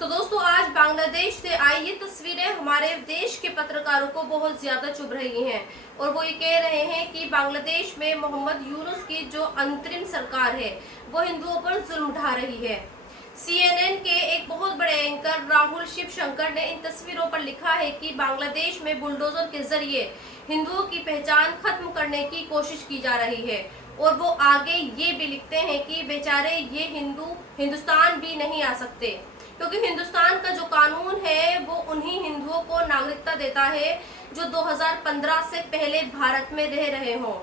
तो दोस्तों, आज बांग्लादेश से आई ये तस्वीरें हमारे देश के पत्रकारों को बहुत ज्यादा चुभ रही हैं और वो ये कह रहे हैं कि बांग्लादेश में मोहम्मद यूनुस की जो अंतरिम सरकार है वो हिंदुओं पर जुल्म ढा रही है। CNN के एक बहुत बड़े एंकर राहुल शिवशंकर ने इन तस्वीरों पर लिखा है कि बांग्लादेश में बुलडोजर के जरिए हिंदुओं की पहचान खत्म करने की कोशिश की जा रही है और वो आगे ये भी लिखते हैं कि बेचारे ये हिंदू हिंदुस्तान भी नहीं आ सकते क्योंकि हिंदुस्तान का जो कानून है वो उन्हीं हिंदुओं को नागरिकता देता है जो 2015 से पहले भारत में रह रहे हों।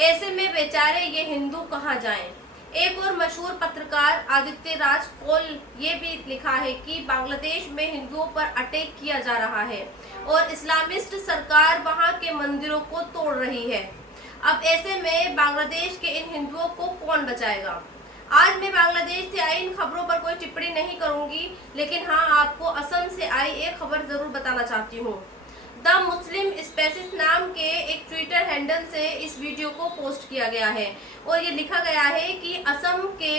ऐसे में बेचारे ये हिंदू कहाँ जाएं। एक और मशहूर पत्रकार आदित्य राज कौल ये भी लिखा है कि बांग्लादेश में हिंदुओं पर अटैक किया जा रहा है और इस्लामिस्ट सरकार वहां के मंदिरों को तोड़ रही है। अब ऐसे में बांग्लादेश के इन हिंदुओं को कौन बचाएगा। आज मैं बांग्लादेश से आई इन खबरों पर कोई टिप्पणी नहीं करूंगी, लेकिन हाँ, आपको असम से आई एक खबर जरूर बताना चाहती हूँ। द मुस्लिम स्पेसिस नाम के एक ट्विटर हैंडल से इस वीडियो को पोस्ट किया गया है और ये लिखा गया है कि असम के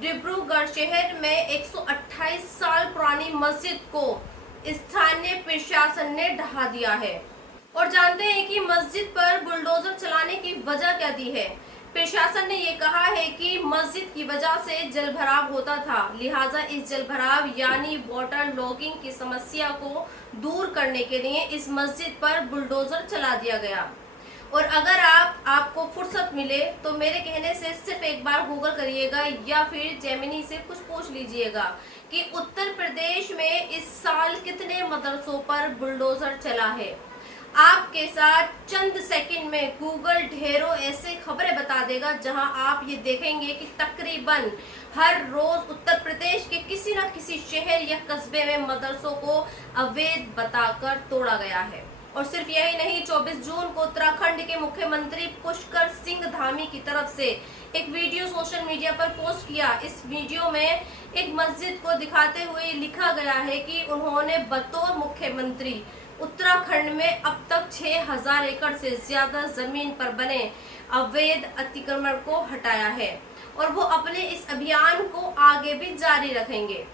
डिब्रूगढ़ शहर में 128 साल पुरानी मस्जिद को स्थानीय प्रशासन ने ढहा दिया है। और जानते हैं कि मस्जिद पर बुलडोजर चलाने की वजह क्या दी है। प्रशासन ने ये कहा है कि मस्जिद की वजह से जलभराव होता था, लिहाजा इस जलभराव यानी वाटर लॉगिंग की समस्या को दूर करने के लिए इस मस्जिद पर बुलडोजर चला दिया गया। और अगर आपको फुर्सत मिले तो मेरे कहने से सिर्फ एक बार गूगल करिएगा या फिर जेमिनी से कुछ पूछ लीजिएगा कि उत्तर प्रदेश में इस साल कितने मदरसों पर बुलडोजर चला है। आपके साथ चंद सेकंड में गूगल ढेरों ऐसे खबरें बता देगा जहां आप ये देखेंगे कि तकरीबन हर रोज उत्तर प्रदेश के किसी न किसी शहर या कस्बे में मदरसों को अवैध बताकर तोड़ा गया है। और सिर्फ यही नहीं, 24 जून को उत्तराखंड के मुख्यमंत्री पुष्कर सिंह धामी की तरफ से एक वीडियो सोशल मीडिया पर पोस्ट किया। इस वीडियो में एक मस्जिद को दिखाते हुए लिखा गया है कि उन्होंने बतौर मुख्यमंत्री उत्तराखंड में अब तक 6000 एकड़ से ज्यादा जमीन पर बने अवैध अतिक्रमण को हटाया है और वो अपने इस अभियान को आगे भी जारी रखेंगे।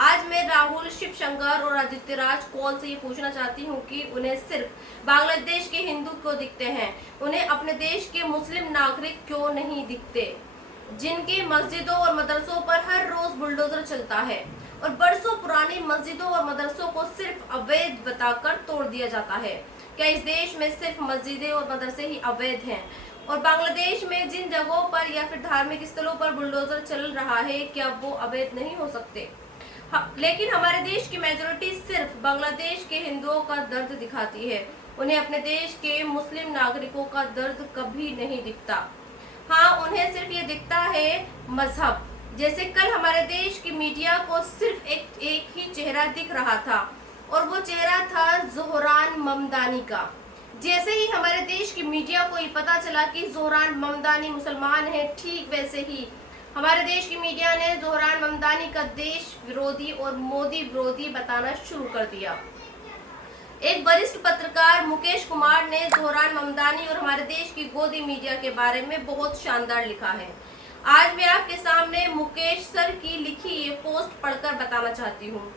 आज मैं राहुल शिवशंकर और आदित्य राज कौल से ये पूछना चाहती हूँ कि उन्हें सिर्फ बांग्लादेश के हिंदू क्यों दिखते हैं, उन्हें अपने देश के मुस्लिम नागरिक क्यों नहीं दिखते जिनकी मस्जिदों और मदरसों पर हर रोज बुलडोजर चलता है और बरसों पुरानी मस्जिदों और मदरसों को सिर्फ अवैध बताकर तोड़ दिया जाता है। क्या इस देश में सिर्फ मस्जिदें और मदरसे ही अवैध हैं और बांग्लादेश में जिन जगहों पर या फिर धार्मिक स्थलों पर बुलडोजर चल रहा है क्या वो अवैध नहीं हो सकते। लेकिन हमारे देश की मेजोरिटी सिर्फ बांग्लादेश के हिंदुओं का दर्द दिखाती है, उन्हें अपने देश के मुस्लिम नागरिकों का दर्द कभी नहीं दिखता। हाँ, उन्हें सिर्फ ये दिखता है मजहब। जैसे कल हमारे देश की मीडिया को सिर्फ एक ही चेहरा दिख रहा था और वो चेहरा था ज़ोहरान ममदानी का। जैसे ही हमारे देश की मीडिया को ये पता चला कि ज़ोहरान ममदानी मुसलमान है, ठीक वैसे ही हमारे देश की मीडिया ने ज़ोहरान ममदानी का देश विरोधी और मोदी विरोधी बताना शुरू कर दिया। एक वरिष्ठ पत्रकार मुकेश कुमार ने ज़ोहरान ममदानी और हमारे देश की गोदी मीडिया के बारे में बहुत शानदार लिखा है। आज मैं आपके सामने मुकेश सर की लिखी ये पोस्ट पढ़कर बताना चाहती हूँ।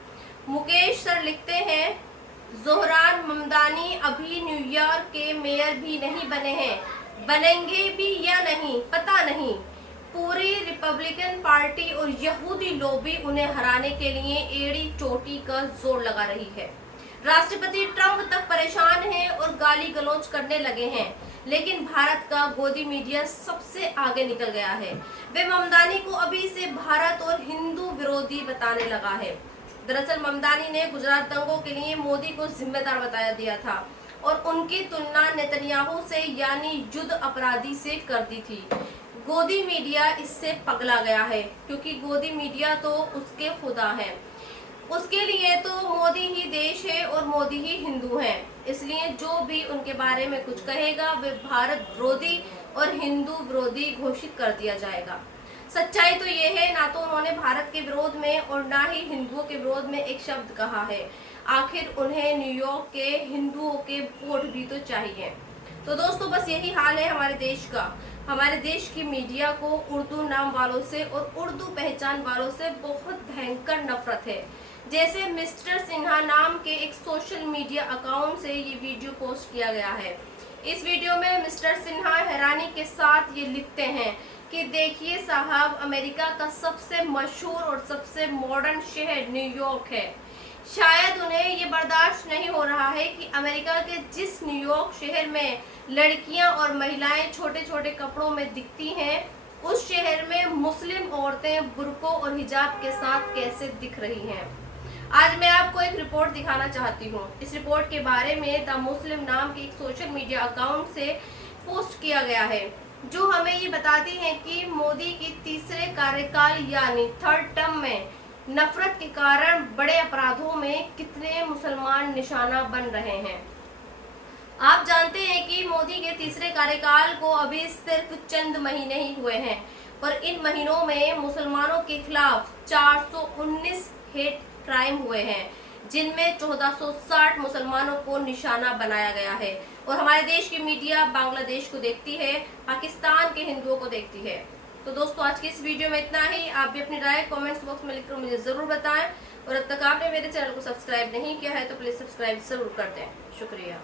मुकेश सर लिखते हैं, ज़ोहरान ममदानी अभी न्यूयॉर्क के मेयर भी नहीं बने हैं, बनेंगे भी या नहीं पता नहीं। पूरी रिपब्लिकन पार्टी और यहूदी लॉबी उन्हें हराने के लिए एड़ी चोटी का जोर लगा रही है। राष्ट्रपति ट्रंप तक परेशान हैं और गाली गलौज करने लगे हैं, लेकिन भारत का गोदी मीडिया सबसे आगे निकल गया है। वे ममदानी को अभी से भारत और हिंदू विरोधी बताने लगा है। दरअसल ममदानी ने गुजरात दंगों के लिए मोदी को जिम्मेदार बताया दिया था और उनकी तुलना नेतन्याहू से यानी युद्ध अपराधी से कर दी थी। गोदी मीडिया इससे पगला गया है क्योंकि गोदी मीडिया तो उसके खुदा है, उसके लिए तो मोदी ही देश है और मोदी ही हिंदू हैं। इसलिए जो भी उनके बारे में कुछ कहेगा वे भारत विरोधी और हिंदू विरोधी घोषित कर दिया जाएगा। सच्चाई तो ये है, ना तो उन्होंने भारत के विरोध में और ना ही हिंदुओं के विरोध में एक शब्द कहा है। आखिर उन्हें न्यूयॉर्क के हिंदुओं के वोट भी तो चाहिए। तो दोस्तों, बस यही हाल है हमारे देश का। हमारे देश की मीडिया को उर्दू नाम वालों से और उर्दू पहचान वालों से बहुत भयंकर नफरत है। जैसे मिस्टर सिन्हा नाम के एक सोशल मीडिया अकाउंट से ये वीडियो पोस्ट किया गया है। इस वीडियो में मिस्टर सिन्हा हैरानी के साथ ये लिखते हैं कि देखिए साहब, अमेरिका का सबसे मशहूर और सबसे मॉडर्न शहर न्यूयॉर्क है। शायद उन्हें ये बर्दाश्त नहीं हो रहा है कि अमेरिका के जिस न्यूयॉर्क शहर में लड़कियां और महिलाएं छोटे छोटे कपड़ों में दिखती हैं, उस शहर में मुस्लिम औरतें बुर्कों और हिजाब के साथ कैसे दिख रही हैं। आज मैं आपको एक रिपोर्ट दिखाना चाहती हूँ। इस रिपोर्ट के बारे में द मुस्लिम नाम के एक सोशल मीडिया अकाउंट से पोस्ट किया गया है, जो हमें ये बताती है कि मोदी की तीसरे कार्यकाल यानी थर्ड टर्म में नफरत के कारण बड़े अपराधों में कितने मुसलमान निशाना बन रहे हैं। आप जानते हैं कि मोदी के तीसरे कार्यकाल को अभी सिर्फ चंद महीने ही हुए हैं, पर इन महीनों में मुसलमानों के खिलाफ 419 हेट क्राइम हुए हैं, जिनमें 1460 मुसलमानों को निशाना बनाया गया है। और हमारे देश की मीडिया बांग्लादेश को देखती है, पाकिस्तान के हिंदुओं को देखती है। तो दोस्तों, आज की इस वीडियो में इतना ही। आप भी अपनी राय कमेंट्स बॉक्स में लिखकर मुझे जरूर बताएं, और अब तक आपने मेरे चैनल को सब्सक्राइब नहीं किया है तो प्लीज सब्सक्राइब जरूर कर दें। शुक्रिया।